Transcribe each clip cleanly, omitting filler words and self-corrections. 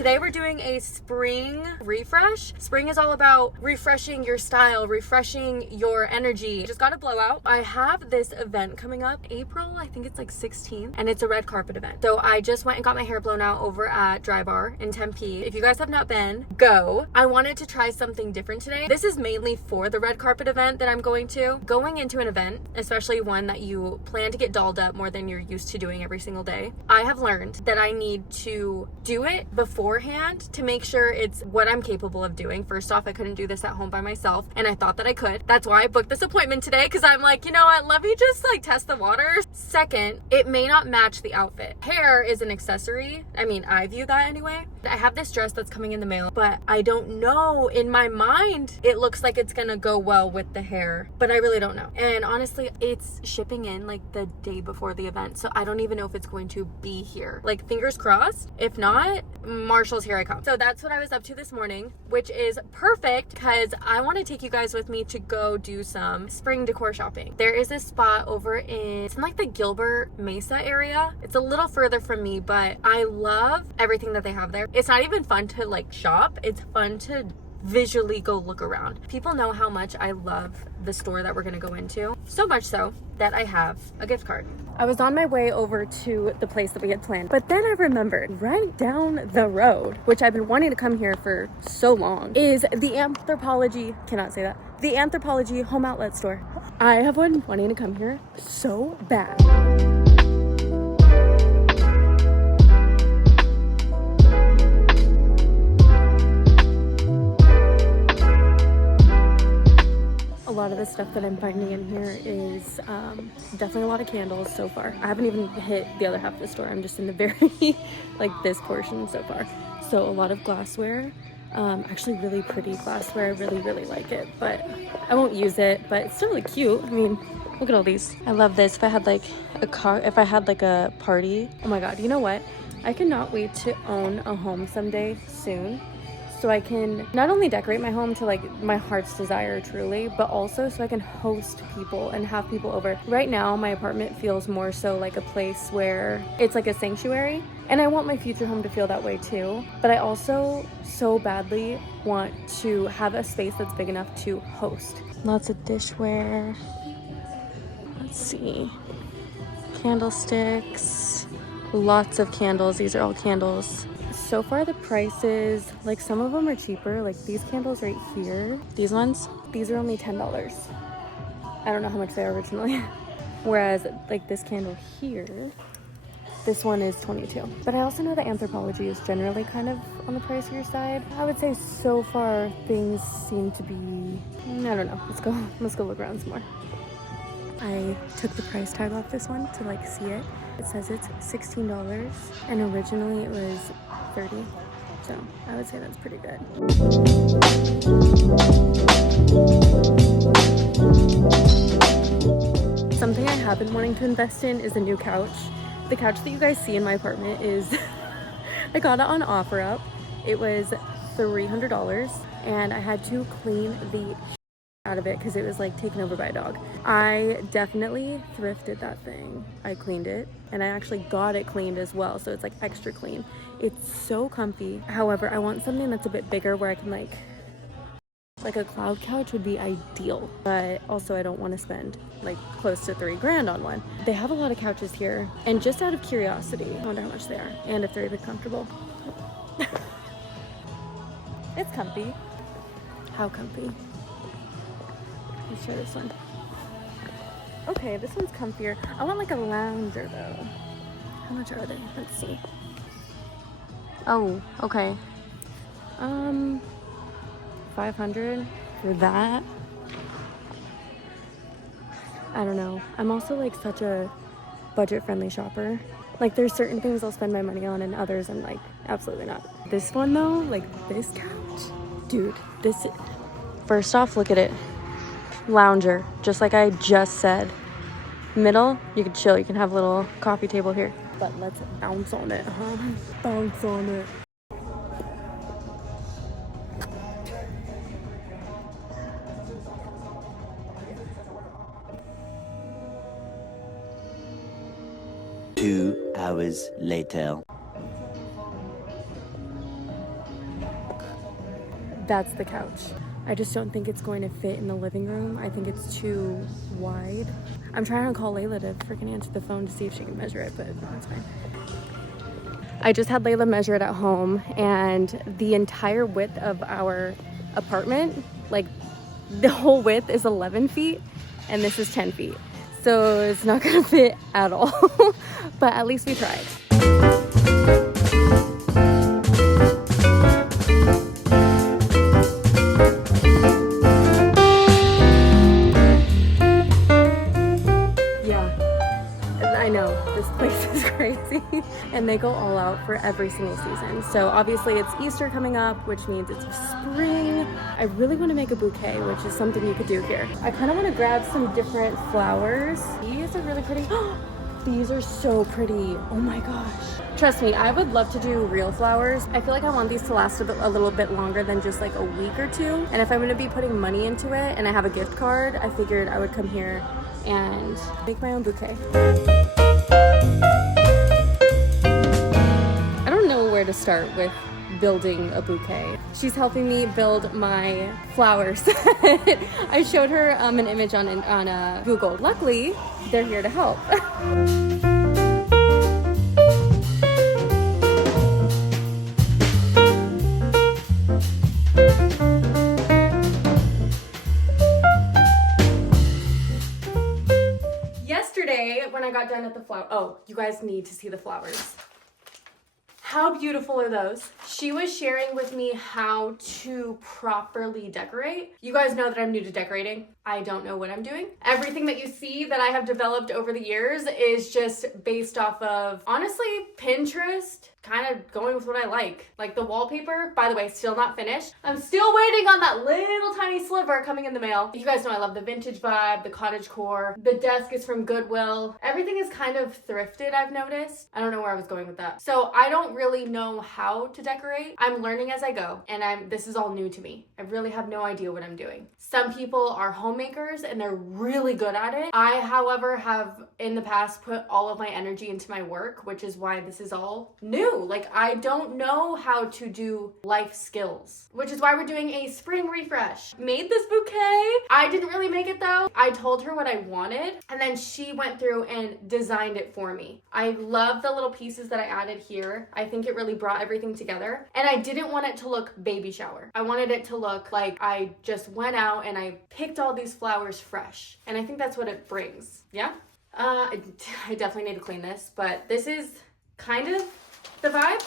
Today we're doing a spring refresh. Spring is all about refreshing your style, refreshing your energy. Just got a blowout. I have this event coming up April, I think it's like 16th, and it's a red carpet event. So I just went and got my hair blown out over at Dry Bar in Tempe. If you guys have not been, go. I wanted to try something different today. This is mainly for the red carpet event that I'm going to. Going into an event, especially one that you plan to get dolled up more than you're used to doing every single day, I have learned that I need to do it beforehand to make sure it's what I'm capable of doing. First off, I couldn't do this at home by myself, and I thought that I could. That's why I booked this appointment today, because I'm like, you know what, let me just like test the waters. Second, it may not match the outfit. Hair is an accessory. I mean, I view that anyway. I have this dress that's coming in the mail, but I don't know. In my mind, it looks like it's gonna go well with the hair, but I really don't know. And honestly, it's shipping in like the day before the event, so I don't even know if it's going to be here. Like, fingers crossed. If not, Marshall's, here I come. So that's what I was up to this morning, which is perfect because I want to take you guys with me to go do some spring decor shopping. There is this spot over it's in like the Gilbert Mesa area. It's a little further from me, but I love everything that they have there. It's not even fun to like shop. It's fun to visually go look around. People know how much I love the store that we're gonna go into. So much so that I have a gift card. I was on my way over to the place that we had planned, but then I remembered right down the road, which I've been wanting to come here for so long, is the Anthropologie, cannot say that, the Anthropologie home outlet store. I have been wanting to come here so bad. A lot of the stuff that I'm finding in here is definitely a lot of candles so far. I haven't even hit the other half of the store. I'm just in the very, like this portion so far. So a lot of glassware, actually really pretty glassware. I really, really like it, but I won't use it, but it's still really cute. I mean, look at all these. I love this. If I had like a party, oh my God, you know what? I cannot wait to own a home someday soon. So I can not only decorate my home to like my heart's desire truly, but also so I can host people and have people over. Right now, my apartment feels more so like a place where it's like a sanctuary, and I want my future home to feel that way too. But I also so badly want to have a space that's big enough to host. Lots of dishware. Let's see. Candlesticks. Lots of candles. These are all candles. So far the prices, like some of them are cheaper, like these candles right here, these ones, these are only $10. I don't know how much they are originally. Whereas like this candle here, this one is $22. But I also know that Anthropologie is generally kind of on the pricier side. I would say so far things seem to be, I don't know, let's go look around some more. I took the price tag off this one to like see it. It says it's $16 and originally it was $30. So I would say that's pretty good. Something I have been wanting to invest in is a new couch. The couch that you guys see in my apartment is, I got it on OfferUp. It was $300 and I had to clean the out of it because it was like taken over by a dog. I definitely thrifted that thing. I cleaned it and I actually got it cleaned as well, so it's like extra clean. It's so comfy. However, I want something that's a bit bigger where I can like a cloud couch would be ideal, but also I don't want to spend like close to $3,000 on one. They have a lot of couches here, and just out of curiosity, I wonder how much they are and if they're even comfortable. It's comfy. How comfy? Let's try this one. Okay, this one's comfier. I want like a lounger though. How much are they? Let's see. Oh, okay. 500 for that. I don't know. I'm also like such a budget-friendly shopper. Like there's certain things I'll spend my money on and others I'm like, absolutely not. This one though, like this couch, dude, first off, look at it. Lounger, just like I just said. Middle, you can chill, you can have a little coffee table here. But let's bounce on it, huh? Bounce on it. Two hours later. That's the couch. I just don't think it's going to fit in the living room. I think it's too wide. I'm trying to call Layla to freaking answer the phone to see if she can measure it, but that's fine. I just had Layla measure it at home, and the entire width of our apartment, like the whole width is 11 feet, and this is 10 feet. So it's not gonna fit at all, but at least we tried. I know, this place is crazy. And they go all out for every single season. So obviously it's Easter coming up, which means it's spring. I really want to make a bouquet, which is something you could do here. I kind of want to grab some different flowers. These are really pretty. These are so pretty. Oh my gosh. Trust me, I would love to do real flowers. I feel like I want these to last a little bit longer than just like a week or two. And if I'm gonna be putting money into it and I have a gift card, I figured I would come here and make my own bouquet. I don't know where to start with building a bouquet. She's helping me build my flowers. I showed her an image on Google. Luckily, they're here to help. Yesterday, when I got done at the flower, oh, you guys need to see the flowers. How beautiful are those? She was sharing with me how to properly decorate. You guys know that I'm new to decorating. I don't know what I'm doing. Everything that you see that I have developed over the years is just based off of, honestly, Pinterest, kind of going with what I like. Like the wallpaper, by the way, still not finished. I'm still waiting on that little tiny sliver coming in the mail. You guys know I love the vintage vibe, the cottagecore. The desk is from Goodwill. Everything is kind of thrifted, I've noticed. I don't know where I was going with that. So I don't really know how to decorate. I'm learning as I go, and this is all new to me. I really have no idea what I'm doing. Some people are homemakers and they're really good at it. I, however, have in the past put all of my energy into my work, which is why this is all new. Like, I don't know how to do life skills, which is why we're doing a spring refresh. Made this bouquet. I didn't really make it though. I told her what I wanted, and then she went through and designed it for me. I love the little pieces that I added here. I think it really brought everything together, and I didn't want it to look baby shower. I wanted it to look like I just went out and I picked all these flowers fresh, and I think that's what it brings. Yeah. I definitely need to clean this, but this is kind of the vibe.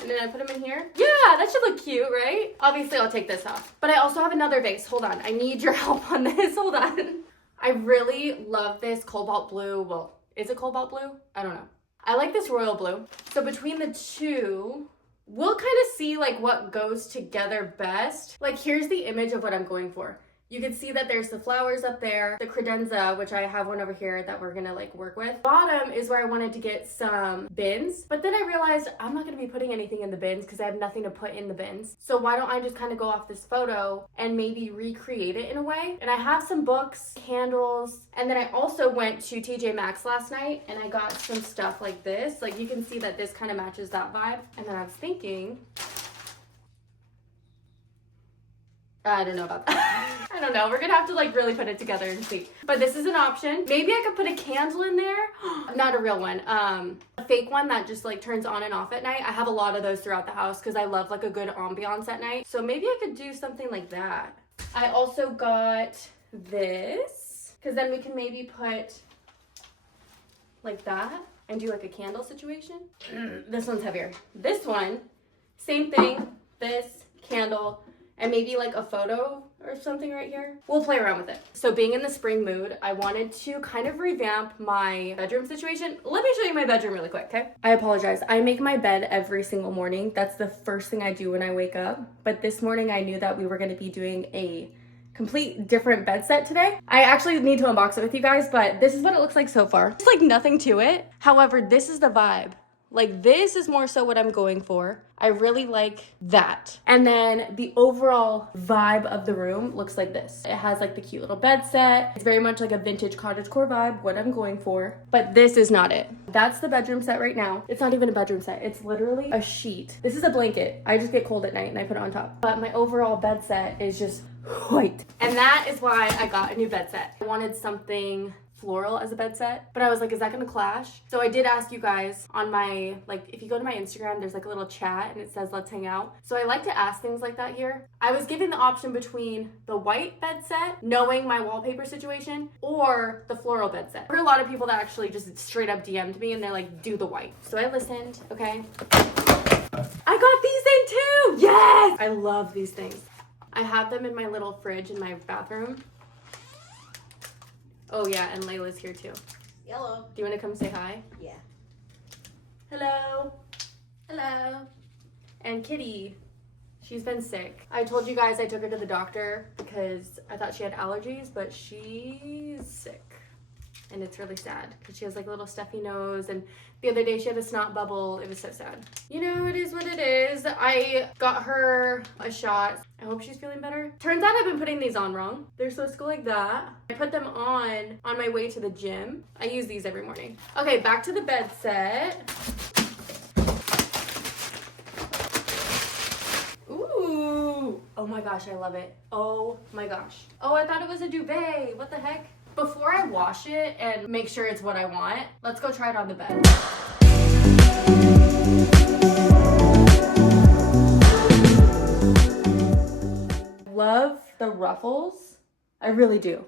And then I put them in here. Yeah, that should look cute, right? Obviously, I'll take this off. But I also have another vase. Hold on. I need your help on this. Hold on. I really love this cobalt blue. Well, is it cobalt blue? I don't know. I like this royal blue. So between the two, we'll kind of see like what goes together best. Like, here's the image of what I'm going for. You can see that there's the flowers up there, the credenza, which I have one over here that we're gonna like work with. Bottom is where I wanted to get some bins, but then I realized I'm not gonna be putting anything in the bins because I have nothing to put in the bins. So why don't I just kind of go off this photo and maybe recreate it in a way? And I have some books, candles, and then I also went to TJ Maxx last night and I got some stuff like this. Like, you can see that this kind of matches that vibe. And then I was thinking, I don't know about that. I don't know. We're gonna have to like really put it together and see. But this is an option. Maybe I could put a candle in there. Not a real one. A fake one that just like turns on and off at night. I have a lot of those throughout the house because I love like a good ambiance at night. So maybe I could do something like that. I also got this because then we can maybe put like that and do like a candle situation. This one's heavier. This one, same thing. This candle. And maybe like a photo or something right here. We'll play around with it. So being in the spring mood, I wanted to kind of revamp my bedroom situation. Let me show you my bedroom really quick, okay? I apologize. I make my bed every single morning. That's the first thing I do when I wake up. But this morning I knew that we were gonna be doing a complete different bed set today. I actually need to unbox it with you guys, but this is what it looks like so far. It's like nothing to it. However, this is the vibe. Like this is more so what I'm going for. I really like that. And then the overall vibe of the room looks like this. It has like the cute little bed set. It's very much like a vintage cottagecore vibe, what I'm going for. But this is not it. That's the bedroom set right now. It's not even a bedroom set. It's literally a sheet. This is a blanket. I just get cold at night and I put it on top. But my overall bed set is just white. And that is why I got a new bed set. I wanted something floral as a bed set, but I was like, is that gonna clash? So I did ask you guys on my, like, if you go to my Instagram, there's like a little chat and it says let's hang out. So I like to ask things like that here. I was given the option between the white bed set, knowing my wallpaper situation, or the floral bed set. There are a lot of people that actually just straight up DM'd me and they're like, do the white. So I listened, okay? I got these in too! Yes! I love these things. I have them in my little fridge in my bathroom. Oh yeah, and Layla's here too. Hello. Do you want to come say hi? Yeah. Hello. Hello. And Kitty, she's been sick. I told you guys I took her to the doctor because I thought she had allergies, but she's sick. And it's really sad because she has like a little stuffy nose, and the other day she had a snot bubble. It was so sad. You know, it is what it is. I got her a shot. I hope she's feeling better. Turns out I've been putting these on wrong. They're supposed to go like that. I put them on my way to the gym. I use these every morning. Okay, back to the bed set. Ooh. Oh my gosh, I love it. Oh my gosh. Oh, I thought it was a duvet. What the heck? Before I wash it and make sure it's what I want, let's go try it on the bed. Love the ruffles. I really do.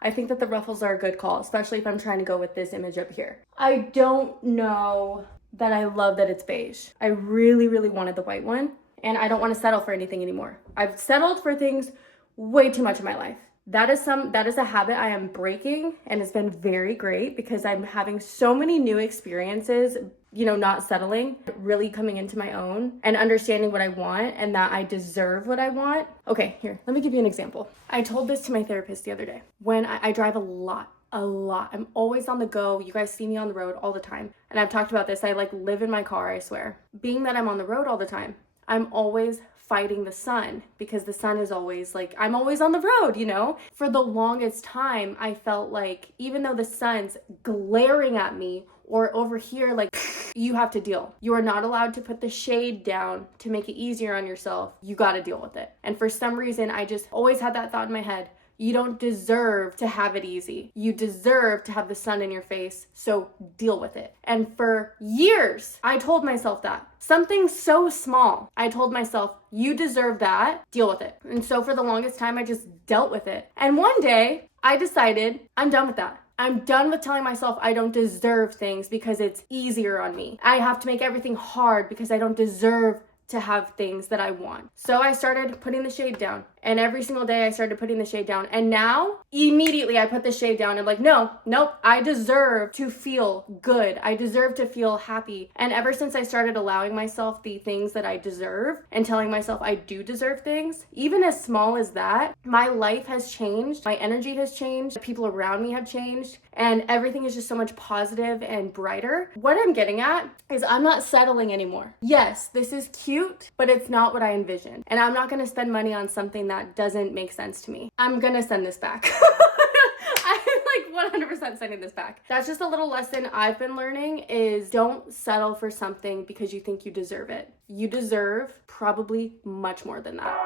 I think that the ruffles are a good call, especially if I'm trying to go with this image up here. I don't know that I love that it's beige. I really, really wanted the white one, and I don't want to settle for anything anymore. I've settled for things way too much in my life. That is a habit I am breaking, and it's been very great because I'm having so many new experiences, you know, not settling, really coming into my own and understanding what I want and that I deserve what I want. Okay, here, let me give you an example. I told this to my therapist the other day. When I drive a lot. I'm always on the go. You guys see me on the road all the time. And I've talked about this. I like live in my car, I swear. Being that I'm on the road all the time, I'm always fighting the sun because the sun is always like, I'm always on the road, you know? For the longest time, I felt like even though the sun's glaring at me or over here, like, you have to deal. You are not allowed to put the shade down to make it easier on yourself. You got to deal with it. And for some reason, I just always had that thought in my head. You don't deserve to have it easy. You deserve to have the sun in your face, so deal with it. And for years, I told myself that. Something so small, I told myself, you deserve that, deal with it. And so for the longest time, I just dealt with it. And one day, I decided, I'm done with that. I'm done with telling myself I don't deserve things because it's easier on me. I have to make everything hard because I don't deserve to have things that I want. So I started putting the shade down. And every single day I started putting the shade down. And now, immediately I put the shade down. I'm like, nope, I deserve to feel good. I deserve to feel happy. And ever since I started allowing myself the things that I deserve and telling myself I do deserve things, even as small as that, my life has changed. My energy has changed. The people around me have changed. And everything is just so much positive and brighter. What I'm getting at is I'm not settling anymore. Yes, this is cute, but it's not what I envisioned. And I'm not gonna spend money on something that doesn't make sense to me. I'm gonna send this back. I'm like 100% sending this back. That's just a little lesson I've been learning is don't settle for something because you think you deserve it. You deserve probably much more than that.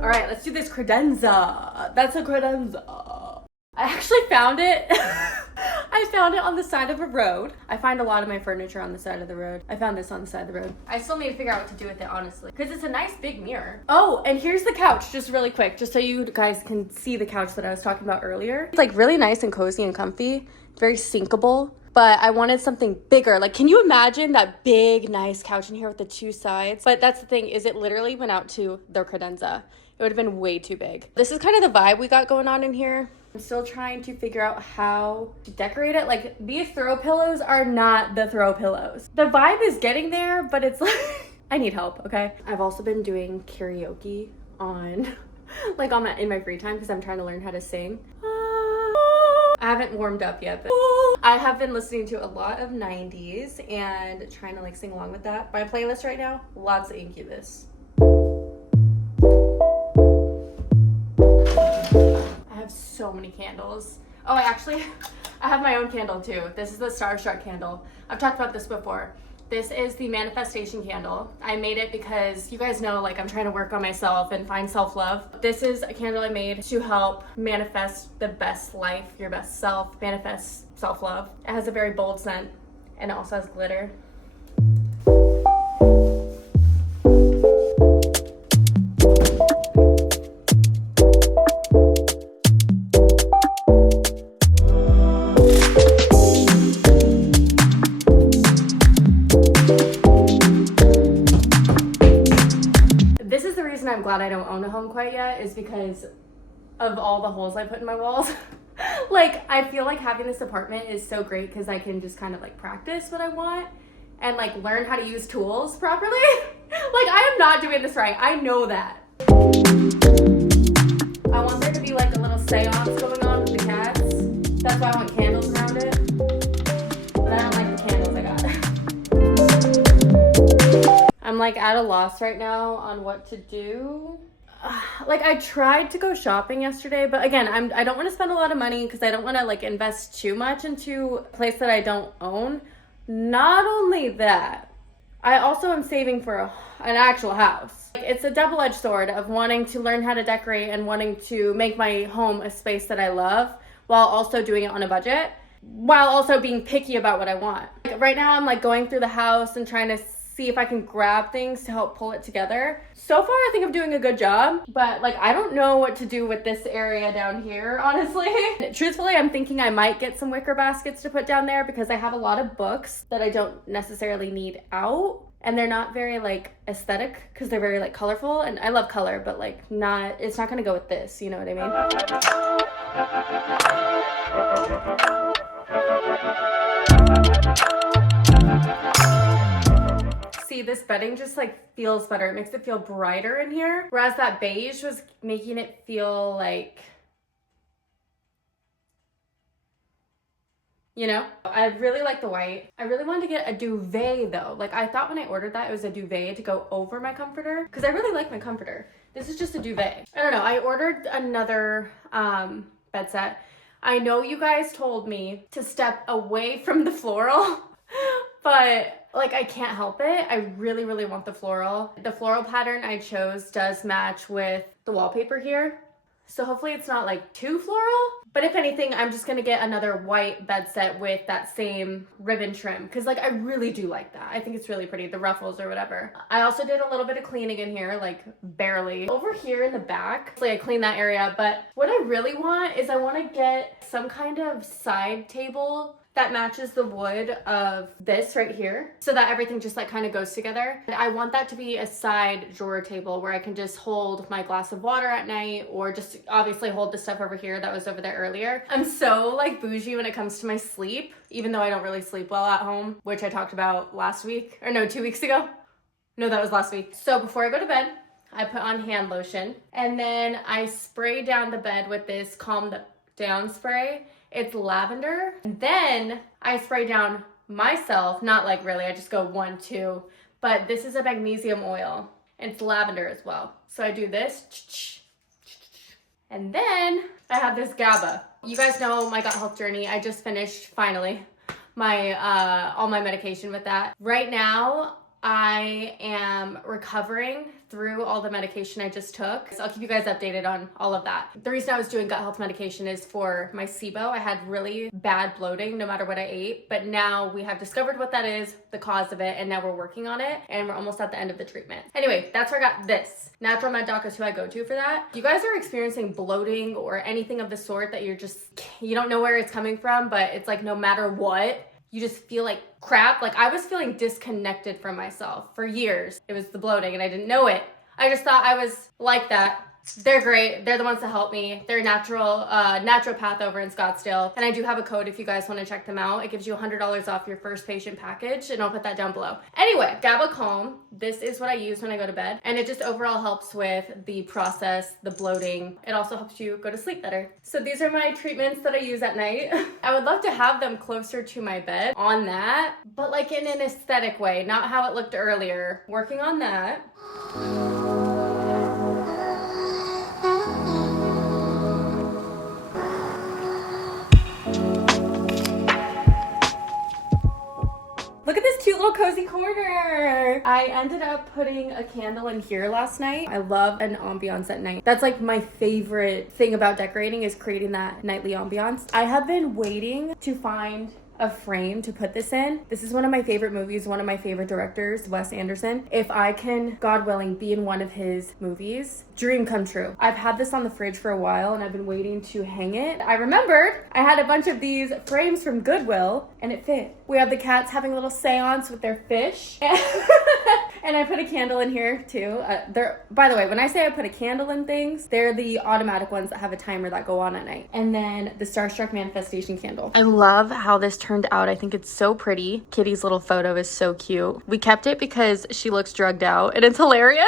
All right, let's do this credenza. That's a credenza. I actually found it. I found it on the side of a road. I find a lot of my furniture on the side of the road. I found this on the side of the road. I still need to figure out what to do with it, honestly, because it's a nice big mirror. Oh, and here's the couch, just really quick, just so you guys can see the couch that I was talking about earlier. It's like really nice and cozy and comfy. It's very sinkable. But I wanted something bigger. Like, can you imagine that big, nice couch in here with the two sides? But that's the thing, is it literally went out to the credenza. It would have been way too big. This is kind of the vibe we got going on in here. I'm still trying to figure out how to decorate it. Like, these throw pillows are not the throw pillows. The vibe is getting there, but it's like, I need help, okay? I've also been doing karaoke on like in my free time because I'm trying to learn how to sing. I haven't warmed up yet, but I have been listening to a lot of 90s and trying to like sing along with that. My playlist right now, lots of Incubus. I have so many candles. Oh, I have my own candle too. This is the Starstruck candle. I've talked about this before. This is the Manifestation Candle. I made it because you guys know, like, I'm trying to work on myself and find self-love. This is a candle I made to help manifest the best life, your best self, manifest self-love. It has a very bold scent and it also has glitter. I'm glad I don't own a home quite yet is because of all the holes I put in my walls. Like, I feel like having this apartment is so great because I can just kind of like practice what I want and like learn how to use tools properly. Like, I am not doing this right. I know that. I want there to be like a little seance going on with the cats. That's why I want candles around it. But I don't like the candles I got. I'm like at a loss right now on what to do. Like, I tried to go shopping yesterday, but again, I don't want to spend a lot of money because I don't want to like invest too much into a place that I don't own. Not only that, I also am saving for an actual house. It's a double-edged sword of wanting to learn how to decorate and wanting to make my home a space that I love while also doing it on a budget, while also being picky about what I want. Like, right now, I'm like going through the house and trying to see if I can grab things to help pull it together. So far, I think I'm doing a good job, but like, I don't know what to do with this area down here, honestly. Truthfully, I'm thinking I might get some wicker baskets to put down there because I have a lot of books that I don't necessarily need out. And they're not very like aesthetic because they're very like colorful, and I love color, but like it's not gonna go with this, you know what I mean? See, this bedding just like feels better. It makes it feel brighter in here, whereas that beige was making it feel like, you know, I really like the white. I really wanted to get a duvet though. Like, I thought when I ordered that it was a duvet to go over my comforter because I really like my comforter. This is just a duvet. I don't know. I ordered another bed set. I know you guys told me to step away from the floral, but like, I can't help it. I really, really want the floral. The floral pattern I chose does match with the wallpaper here. So hopefully it's not like too floral, but if anything, I'm just gonna get another white bed set with that same ribbon trim because like, I really do like that. I think it's really pretty, the ruffles or whatever. I also did a little bit of cleaning in here, like barely. Over here in the back, I cleaned that area, but what I really want is I wanna get some kind of side table that matches the wood of this right here so that everything just like kind of goes together. And I want that to be a side drawer table where I can just hold my glass of water at night or just obviously hold the stuff over here that was over there earlier. I'm so like bougie when it comes to my sleep, even though I don't really sleep well at home, which I talked about last week, or no, 2 weeks ago. No, that was last week. So before I go to bed, I put on hand lotion and then I spray down the bed with this Calm Down spray. It's lavender. And then I spray down myself, not like really, I just go 1, 2, but this is a magnesium oil and it's lavender as well. So I do this, and then I have this GABA. You guys know my gut health journey. I just finished finally my all my medication with that. Right now, I am recovering through all the medication I just took. So I'll keep you guys updated on all of that. The reason I was doing gut health medication is for my SIBO. I had really bad bloating no matter what I ate, but now we have discovered what that is, the cause of it, and now we're working on it, and we're almost at the end of the treatment. Anyway, that's where I got this. Natural Med Doc is who I go to for that. If you guys are experiencing bloating or anything of the sort that you don't know where it's coming from, but it's like no matter what, you just feel like crap. Like, I was feeling disconnected from myself for years. It was the bloating and I didn't know it. I just thought I was like that. They're great. They're the ones that help me. They're naturopath over in Scottsdale. And I do have a code if you guys want to check them out. It gives you $100 off your first patient package, and I'll put that down below. Anyway, GABA Calm. This is what I use when I go to bed. And it just overall helps with the process, the bloating. It also helps you go to sleep better. So these are my treatments that I use at night. I would love to have them closer to my bed on that, but like in an aesthetic way, not how it looked earlier. Working on that. Look at this cute little cozy corner. I ended up putting a candle in here last night. I love an ambiance at night. That's like my favorite thing about decorating, is creating that nightly ambiance. I have been waiting to find a frame to put this in. This is one of my favorite movies, one of my favorite directors, Wes Anderson. If I can, God willing, be in one of his movies, dream come true. I've had this on the fridge for a while and I've been waiting to hang it. I remembered I had a bunch of these frames from Goodwill and it fit. We have the cats having a little seance with their fish. And I put a candle in here too. By the way, when I say I put a candle in things, they're the automatic ones that have a timer that go on at night. And then the Starstruck Manifestation Candle. I love how this turned out. I think it's so pretty. Kitty's little photo is so cute. We kept it because she looks drugged out and it's hilarious.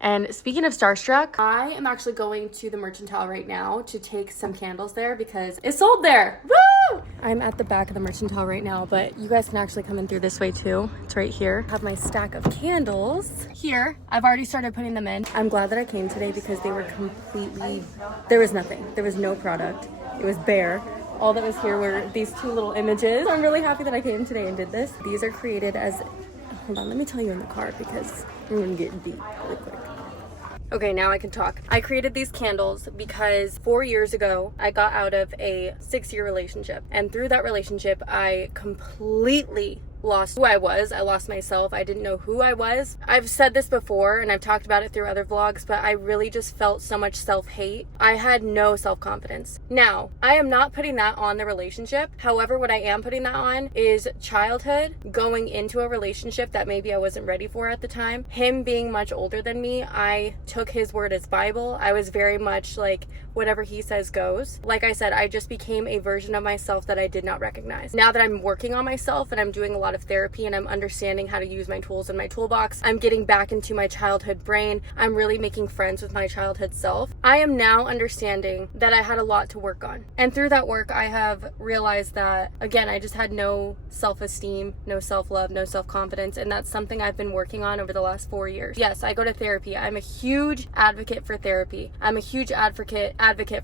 And speaking of Starstruck, I am actually going to the mercantile right now to take some candles there because it's sold there. Woo! I'm at the back of the mercantile right now, but you guys can actually come in through this way too. It's right here. I have my stack of candles here. I've already started putting them in. I'm glad that I came today because they were completely, there was nothing. There was no product. It was bare. All that was here were these two little images. I'm really happy that I came today and did this. These are created as, hold on, let me tell you in the car because I'm gonna get deep really quick. Okay, now I can talk. I created these candles because 4 years ago, I got out of a 6-year relationship. And through that relationship, I completely lost who I was. I lost myself. I didn't know who I was. I've said this before and I've talked about it through other vlogs, but I really just felt so much self-hate. I had no self-confidence. Now, I am not putting that on the relationship. However, what I am putting that on is childhood, going into a relationship that maybe I wasn't ready for at the time. Him being much older than me, I took his word as Bible. I was very much like, whatever he says goes. Like I said, I just became a version of myself that I did not recognize. Now that I'm working on myself and I'm doing a lot of therapy and I'm understanding how to use my tools in my toolbox, I'm getting back into my childhood brain. I'm really making friends with my childhood self. I am now understanding that I had a lot to work on. And through that work, I have realized that, again, I just had no self-esteem, no self-love, no self-confidence. And that's something I've been working on over the last 4 years. Yes, I go to therapy. I'm a huge advocate for therapy. I'm a huge advocate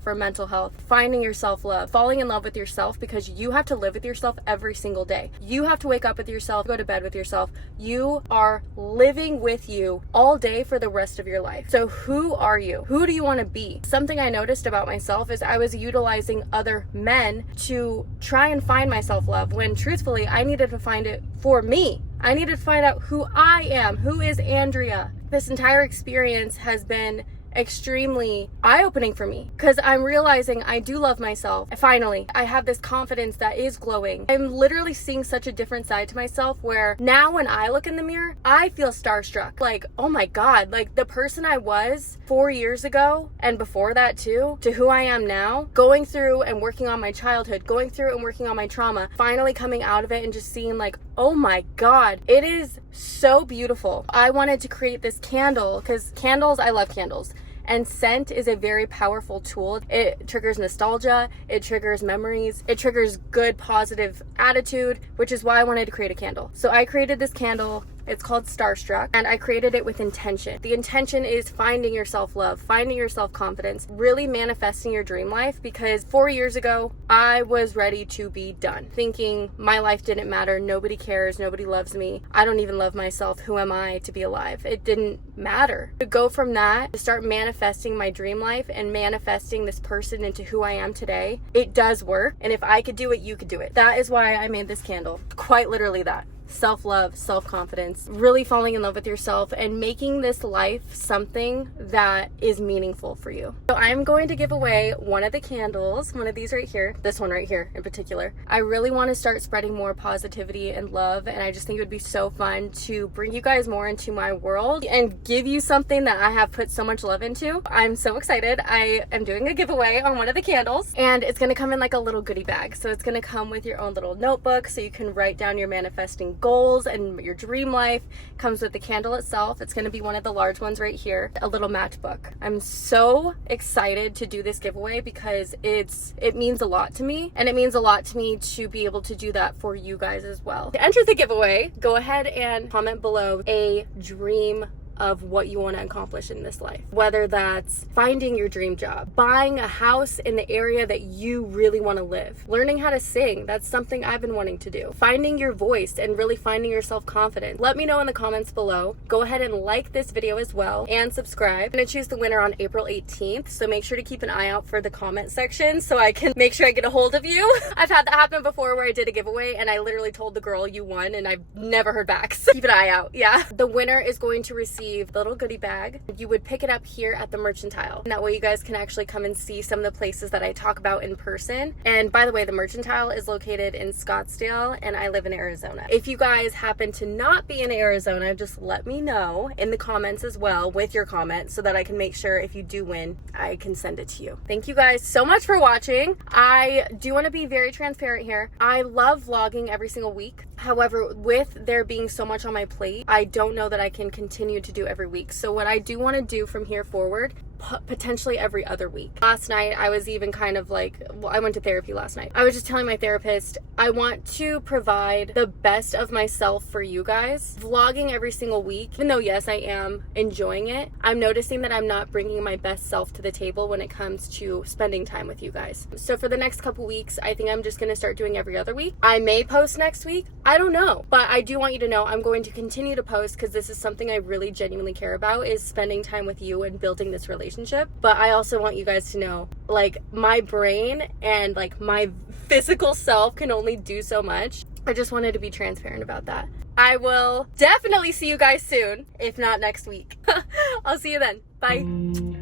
for mental health, finding your self-love, falling in love with yourself, because you have to live with yourself every single day. You have to wake up with yourself, go to bed with yourself. You are living with you all day for the rest of your life. So who are you? Who do you want to be? Something I noticed about myself is I was utilizing other men to try and find my self-love when truthfully I needed to find it for me. I needed to find out who I am. Who is Andrea? This entire experience has been extremely eye-opening for me because I'm realizing I do love myself. Finally, I have this confidence that is glowing. I'm literally seeing such a different side to myself where now when I look in the mirror, I feel starstruck. Like, oh my God, like the person I was 4 years ago and before that too, to who I am now, going through and working on my childhood, going through and working on my trauma, finally coming out of it and just seeing like, oh my God, it is so beautiful. I wanted to create this candle because candles, I love candles. And scent is a very powerful tool. It triggers nostalgia, it triggers memories, it triggers good, positive attitude, which is why I wanted to create a candle. So I created this candle. It's called Starstruck, and I created it with intention. The intention is finding your self-love, finding your self-confidence, really manifesting your dream life, because 4 years ago, I was ready to be done, thinking my life didn't matter, nobody cares, nobody loves me, I don't even love myself, who am I to be alive? It didn't matter. To go from that, to start manifesting my dream life and manifesting this person into who I am today, it does work, and if I could do it, you could do it. That is why I made this candle, quite literally that. self-love, self-confidence, really falling in love with yourself and making this life something that is meaningful for you. So I'm going to give away one of the candles, one of these right here, this one right here in particular. I really want to start spreading more positivity and love, and I just think it would be so fun to bring you guys more into my world and give you something that I have put so much love into. I'm so excited. I am doing a giveaway on one of the candles, and it's going to come in like a little goodie bag. So it's going to come with your own little notebook so you can write down your manifesting goals and your dream life. It comes with the candle itself. It's going to be one of the large ones right here, a little matchbook. I'm so excited to do this giveaway because it means a lot to me, and it means a lot to me to be able to do that for you guys as well. To enter the giveaway, go ahead and comment below a dream of what you want to accomplish in this life. Whether that's finding your dream job, buying a house in the area that you really want to live, learning how to sing, that's something I've been wanting to do, finding your voice and really finding your self-confidence. Let me know in the comments below. Go ahead and like this video as well and subscribe. I'm going to choose the winner on April 18th, so make sure to keep an eye out for the comment section so I can make sure I get a hold of you. I've had that happen before where I did a giveaway and I literally told the girl you won and I've never heard back. So keep an eye out. Yeah. The winner is going to receive the little goodie bag. You would pick it up here at the Mercantile. And that way you guys can actually come and see some of the places that I talk about in person. And by the way, the Mercantile is located in Scottsdale and I live in Arizona. If you guys happen to not be in Arizona, just let me know in the comments as well with your comment so that I can make sure if you do win, I can send it to you. Thank you guys so much for watching. I do want to be very transparent here. I love vlogging every single week. However, with there being so much on my plate, I don't know that I can continue to do every week. So what I do want to do from here forward, potentially every other week. Last night, I was even kind of like, well, I went to therapy last night. I was just telling my therapist, I want to provide the best of myself for you guys. Vlogging every single week, even though yes, I am enjoying it, I'm noticing that I'm not bringing my best self to the table when it comes to spending time with you guys. So for the next couple weeks, I think I'm just going to start doing every other week. I may post next week. I don't know, but I do want you to know I'm going to continue to post because this is something I really genuinely care about, is spending time with you and building this relationship. But I also want you guys to know, like, my brain and like my physical self can only do so much. I just wanted to be transparent about that. I will definitely see you guys soon, if not next week. I'll see you then. Bye.